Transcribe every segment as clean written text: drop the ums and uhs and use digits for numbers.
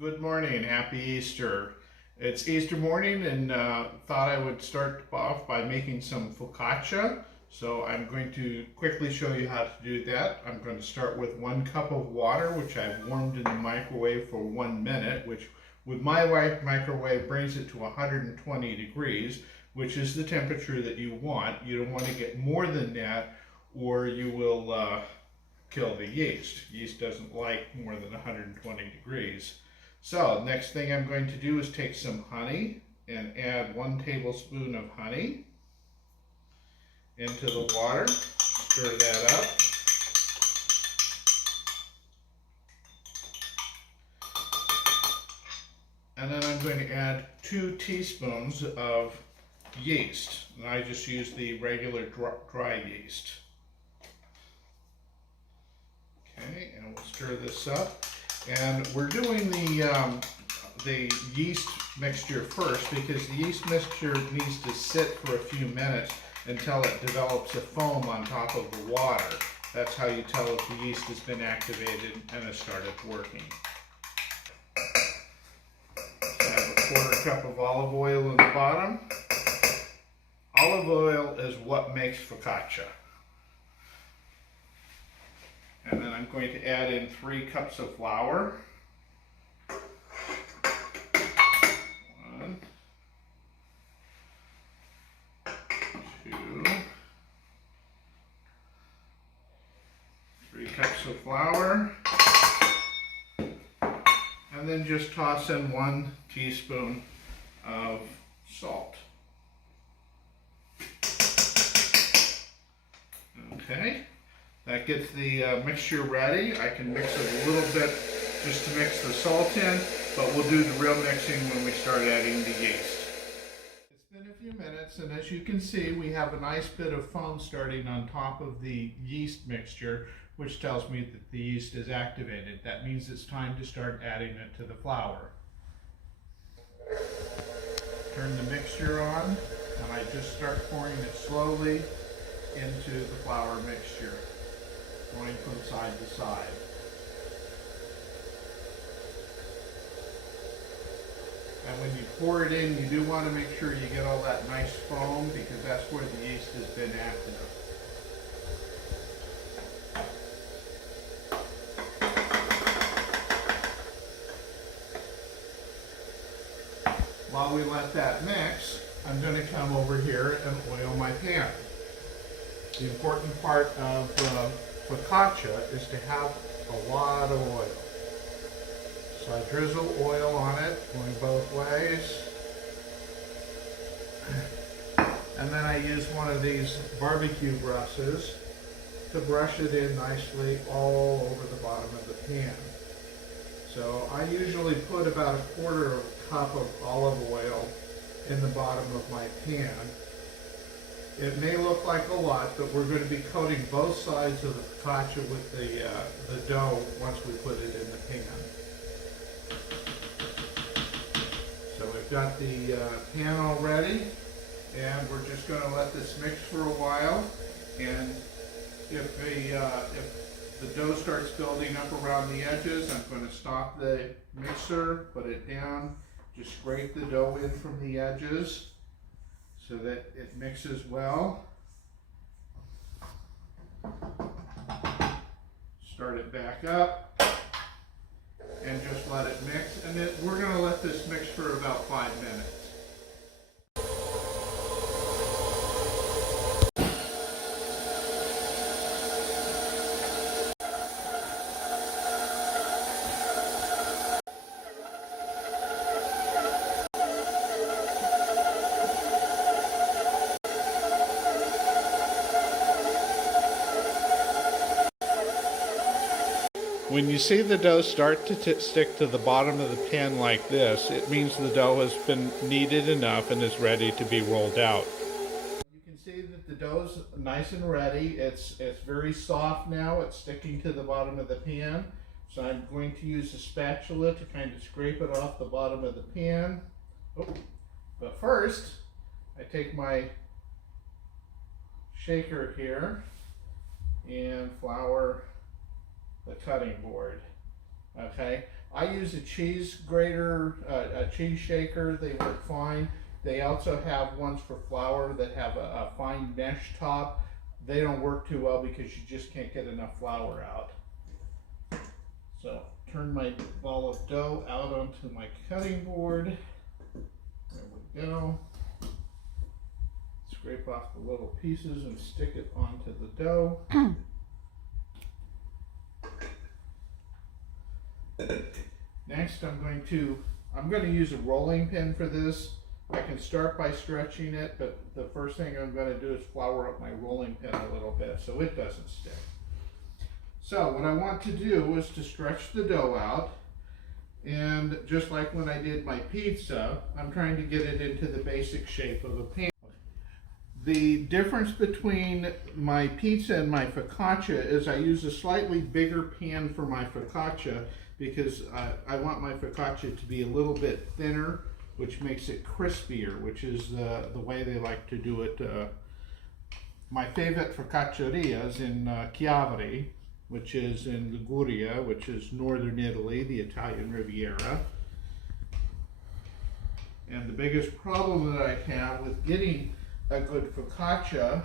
Good morning, happy Easter. It's Easter morning and thought I would start off by making some focaccia. So I'm going to quickly show you how to do that. I'm going to start with 1 cup of water, which I've warmed in the microwave for 1 minute, which with my microwave brings it to 120 degrees, which is the temperature that you want. You don't want to get more than that or you will kill the yeast. Yeast doesn't like more than 120 degrees. So next thing I'm going to do is take some honey and add 1 tablespoon of honey into the water. Stir that up. And then I'm going to add 2 teaspoons of yeast. And I just use the regular dry yeast. Okay, and we'll stir this up. And we're doing the yeast mixture first because the yeast mixture needs to sit for a few minutes until it develops a foam on top of the water. That's how you tell if the yeast has been activated and has started working. I have a 1/4 cup of olive oil in the bottom. Olive oil is what makes focaccia. And then I'm going to add in 3 cups of flour. 1, 2, 3 cups of flour. And then just toss in 1 teaspoon of salt. Okay. That gets the mixture ready. I can mix it a little bit just to mix the salt in, but we'll do the real mixing when we start adding the yeast. It's been a few minutes, and as you can see, we have a nice bit of foam starting on top of the yeast mixture, which tells me that the yeast is activated. That means it's time to start adding it to the flour. Turn the mixture on, and I just start pouring it slowly into the flour mixture, going from side to side. And when you pour it in, you do want to make sure you get all that nice foam because that's where the yeast has been active. While we let that mix, I'm going to come over here and oil my pan. The important part of focaccia is to have a lot of oil. So I drizzle oil on it, going both ways. And then I use one of these barbecue brushes to brush it in nicely all over the bottom of the pan. So I usually put about a 1/4 cup of olive oil in the bottom of my pan. It may look like a lot, but we're going to be coating both sides of the focaccia with the dough once we put it in the pan. So we've got the pan all ready, and we're just going to let this mix for a while. And if the dough starts building up around the edges, I'm going to stop the mixer, put it down, just scrape the dough in from the edges so that it mixes well. Start it back up and just let it mix. And then we're going to let this mix for about 5 minutes. When you see the dough start to stick to the bottom of the pan like this, it means the dough has been kneaded enough and is ready to be rolled out. You can see that the dough's nice and ready. It's very soft now. It's sticking to the bottom of the pan. So I'm going to use a spatula to kind of scrape it off the bottom of the pan. Oh. But first, I take my shaker here and flour the cutting board. Okay, I use a cheese grater, a cheese shaker. They work fine. They also have ones for flour that have a fine mesh top. They don't work too well because you just can't get enough flour out. So turn my ball of dough out onto my cutting board. There we go. Scrape off the little pieces and stick it onto the dough. Next, I'm going to use a rolling pin for this. I can start by stretching it, but the first thing I'm going to do is flour up my rolling pin a little bit so it doesn't stick. So what I want to do is to stretch the dough out, and just like when I did my pizza, I'm trying to get it into the basic shape of a pan. The difference between my pizza and my focaccia is I use a slightly bigger pan for my focaccia because I want my focaccia to be a little bit thinner, which makes it crispier, which is the way they like to do it. My favorite focacceria is in Chiavari, which is in Liguria, which is northern Italy, the Italian Riviera. And the biggest problem that I have with getting a good focaccia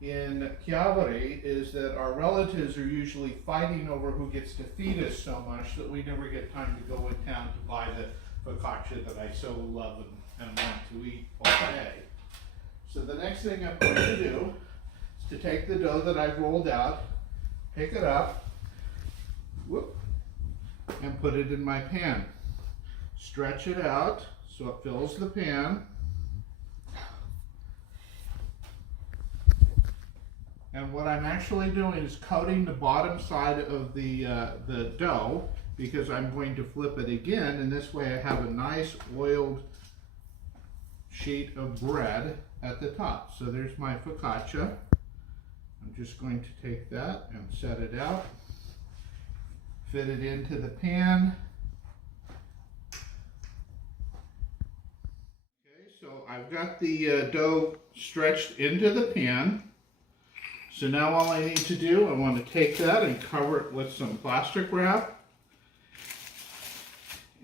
in Chiavari is that our relatives are usually fighting over who gets to feed us so much that we never get time to go in town to buy the focaccia that I so love and want to eat all day. So the next thing I'm going to do is to take the dough that I've rolled out, pick it up, whoop, and put it in my pan. Stretch it out so it fills the pan. And what I'm actually doing is coating the bottom side of the dough because I'm going to flip it again, and this way I have a nice oiled sheet of bread at the top. So there's my focaccia. I'm just going to take that and set it out, fit it into the pan. Okay, so I've got the dough stretched into the pan. So now all I need to do, I want to take that and cover it with some plastic wrap.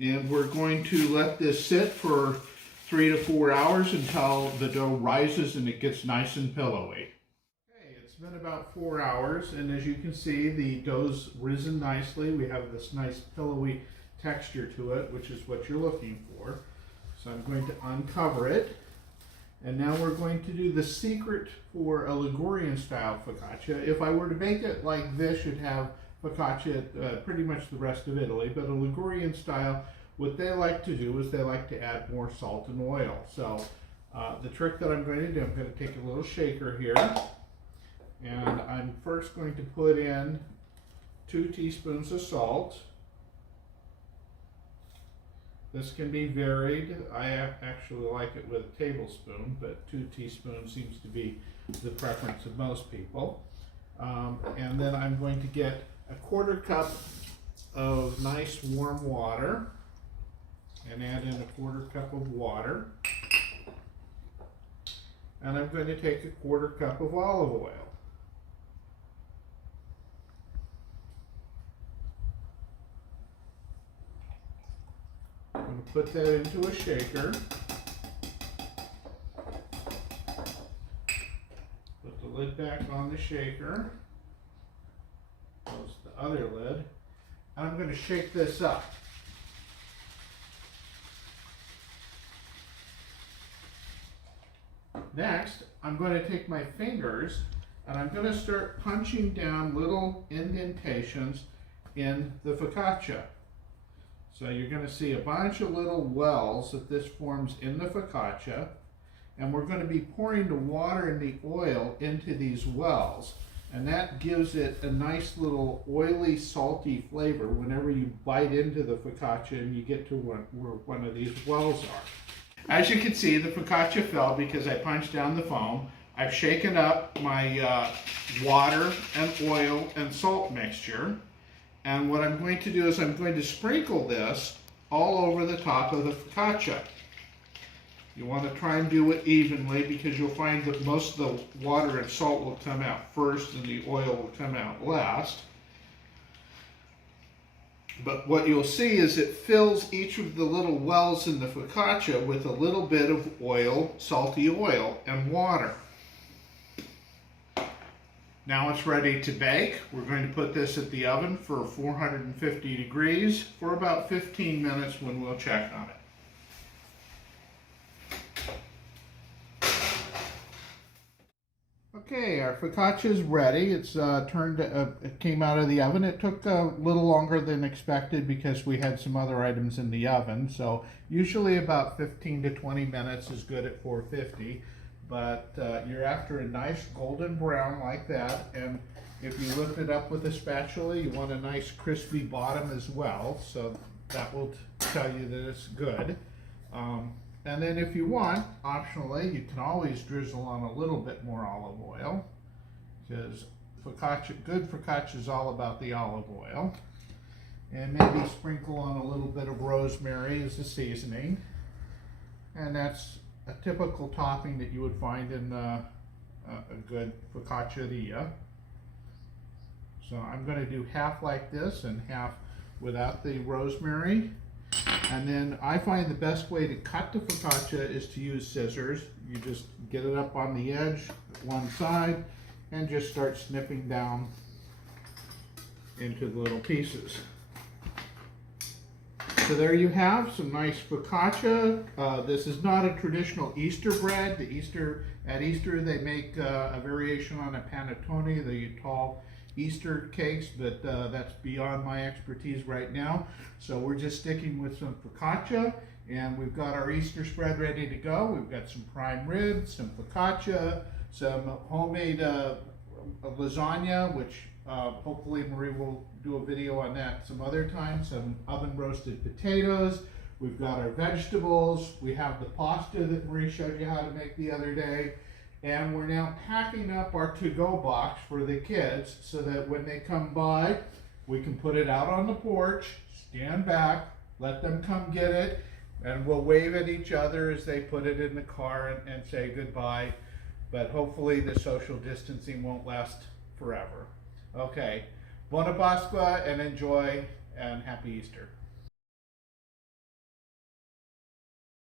And we're going to let this sit for 3 to 4 hours until the dough rises and it gets nice and pillowy. Okay, it's been about 4 hours, and as you can see, the dough's risen nicely. We have this nice pillowy texture to it, which is what you're looking for. So I'm going to uncover it. And now we're going to do the secret for a Ligurian style focaccia. If I were to make it like this, you'd have focaccia pretty much the rest of Italy, but a Ligurian style, what they like to do is they like to add more salt and oil. So the trick that I'm going to do, I'm going to take a little shaker here, and I'm first going to put in 2 teaspoons of salt. This can be varied. I actually like it with a tablespoon, but 2 teaspoons seems to be the preference of most people. And then I'm going to get a 1/4 cup of nice warm water and add in a 1/4 cup of water. And I'm going to take a 1/4 cup of olive oil. I'm going to put that into a shaker. Put the lid back on the shaker. Close the other lid. And I'm going to shake this up. Next, I'm going to take my fingers and I'm going to start punching down little indentations in the focaccia. So you're going to see a bunch of little wells that this forms in the focaccia, and we're going to be pouring the water and the oil into these wells, and that gives it a nice little oily, salty flavor whenever you bite into the focaccia and you get to where one of these wells are. As you can see, the focaccia fell because I punched down the foam. I've shaken up my water and oil and salt mixture. And what I'm going to do is I'm going to sprinkle this all over the top of the focaccia. You want to try and do it evenly because you'll find that most of the water and salt will come out first and the oil will come out last. But what you'll see is it fills each of the little wells in the focaccia with a little bit of oil, salty oil, and water. Now it's ready to bake. We're going to put this at the oven for 450 degrees for about 15 minutes when we'll check on it. Okay, our focaccia is ready. It's it came out of the oven. It took a little longer than expected because we had some other items in the oven. So usually about 15 to 20 minutes is good at 450. But you're after a nice golden brown like that. And if you lift it up with a spatula, you want a nice crispy bottom as well. So that will tell you that it's good. And then if you want, optionally, you can always drizzle on a little bit more olive oil, because good focaccia is all about the olive oil. And maybe sprinkle on a little bit of rosemary as a seasoning. And that's a typical topping that you would find in a good focacceria. So I'm going to do half like this and half without the rosemary. And then I find the best way to cut the focaccia is to use scissors. You just get it up on the edge, one side, and just start snipping down into the little pieces. So there you have some nice focaccia. This is not a traditional Easter bread. At Easter they make a variation on a panettone, the tall Easter cakes, but that's beyond my expertise right now. So we're just sticking with some focaccia, and we've got our Easter spread ready to go. We've got some prime rib, some focaccia, some homemade lasagna, which hopefully Marie will do a video on that some other time, some oven roasted potatoes. We've got our vegetables. We have the pasta that Marie showed you how to make the other day. And we're now packing up our to-go box for the kids so that when they come by, we can put it out on the porch, stand back, let them come get it, and we'll wave at each other as they put it in the car and say goodbye. But hopefully the social distancing won't last forever. Okay, Buona Pasqua and enjoy, and happy Easter.